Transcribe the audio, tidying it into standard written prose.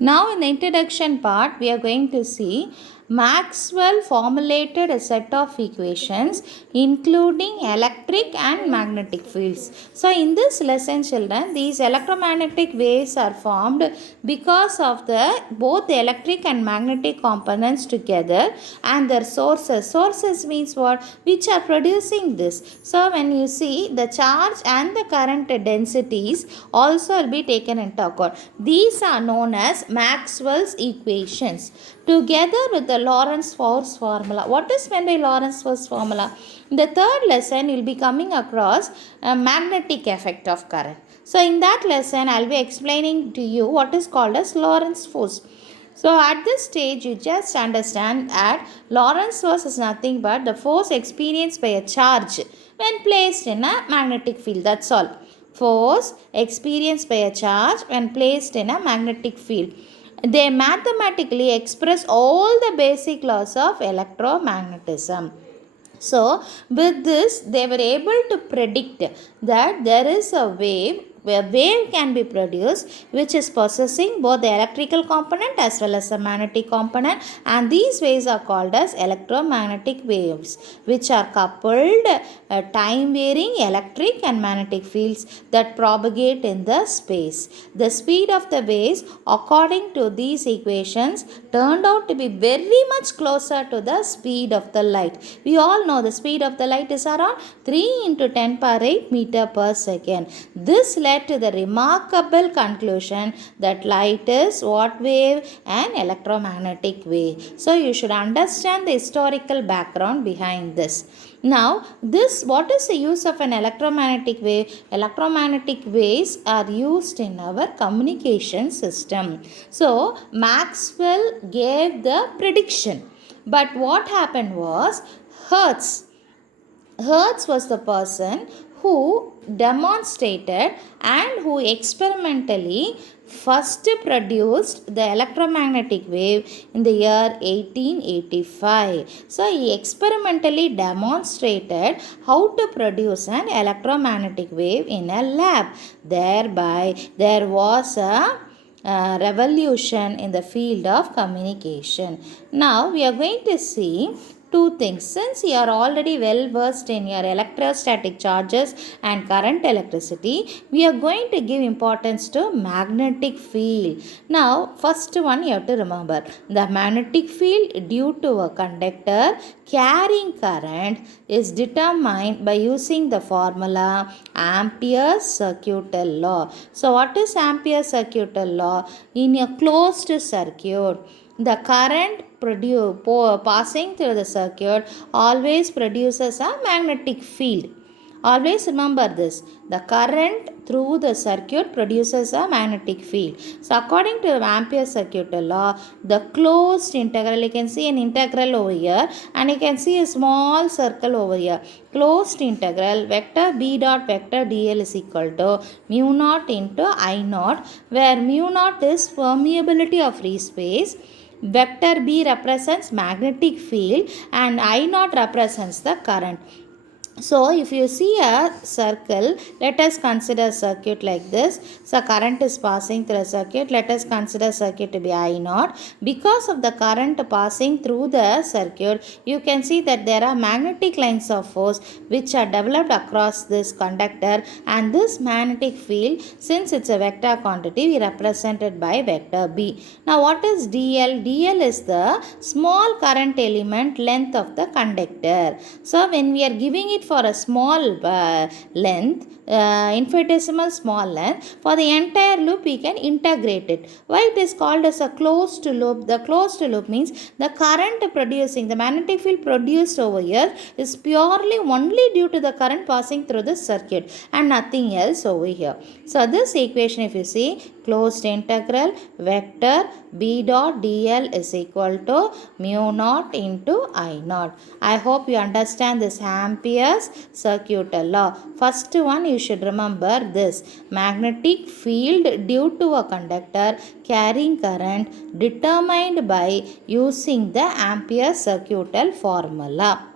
Now in the introduction part, we are going to see Maxwell formulated a set of equations including electric and magnetic fields. So in this lesson children, these electromagnetic waves are formed because of the both the electric and magnetic components together and their sources. Sources means what? Which are producing this. So when you see the charge and the current densities also will be taken into account. These are known as Maxwell's equations together with the Lorentz force formula. What is meant by Lorentz force formula? In the third lesson, you will be coming across a magnetic effect of current. So in that lesson, I will be explaining to you what is called as Lorentz force. So at this stage, you just understand that Lorentz force is nothing but the force experienced by a charge when placed in a magnetic field. That's all. Force experienced by a charge when placed in a magnetic field. They mathematically express all the basic laws of electromagnetism. So, with this, they were able to predict that there is a wave where wave can be produced which is possessing both the electrical component as well as the magnetic component, and these waves are called as electromagnetic waves which are coupled time varying electric and magnetic fields that propagate in the space. The speed of the waves according to these equations turned out to be very much closer to the speed of the light. We all know the speed of the light is around 3 into 10 power 8 meter per second. This led to the remarkable conclusion that light is what wave? An electromagnetic wave. So you should understand the historical background behind this. Now, what is the use of an electromagnetic wave? Electromagnetic waves are used in our communication system. So, Maxwell gave the prediction. But what happened was, Hertz was the person who demonstrated and who experimentally first produced the electromagnetic wave in the year 1885. So, he experimentally demonstrated how to produce an electromagnetic wave in a lab. Thereby, there was a revolution in the field of communication. Now, we are going to see two things. Since you are already well versed in your electrostatic charges and current electricity, we are going to give importance to magnetic field. Now, first one you have to remember, the magnetic field due to a conductor carrying current is determined by using the formula Ampere's circuital law. So, what is Ampere's circuital law? In a closed circuit, the current passing through the circuit always produces a magnetic field. Always remember this. The current through the circuit produces a magnetic field. So, according to Ampere's circuital law, the closed integral, you can see an integral over here and you can see a small circle over here. Closed integral vector B dot vector dl is equal to mu naught into I naught, where mu naught is permeability of free space. Vector B represents magnetic field and I naught represents the current. So, if you see a circle, let us consider circuit like this. So, current is passing through a circuit. Let us consider circuit to be I naught. Because of the current passing through the circuit, you can see that there are magnetic lines of force which are developed across this conductor, and this magnetic field, since it's a vector quantity, we represent it by vector B. Now, what is dl? dl is the small current element length of the conductor. So, when we are giving it for a small length, infinitesimal small length, for the entire loop we can integrate it. Why it is called as a closed loop? The closed loop means the current producing, the magnetic field produced over here is purely only due to the current passing through the circuit and nothing else over here. So, this equation, if you see, closed integral vector B dot dl is equal to mu naught into I naught. I hope you understand this Ampere's circuital law. First one you should remember this: magnetic field due to a conductor carrying current determined by using the Ampere's circuital formula.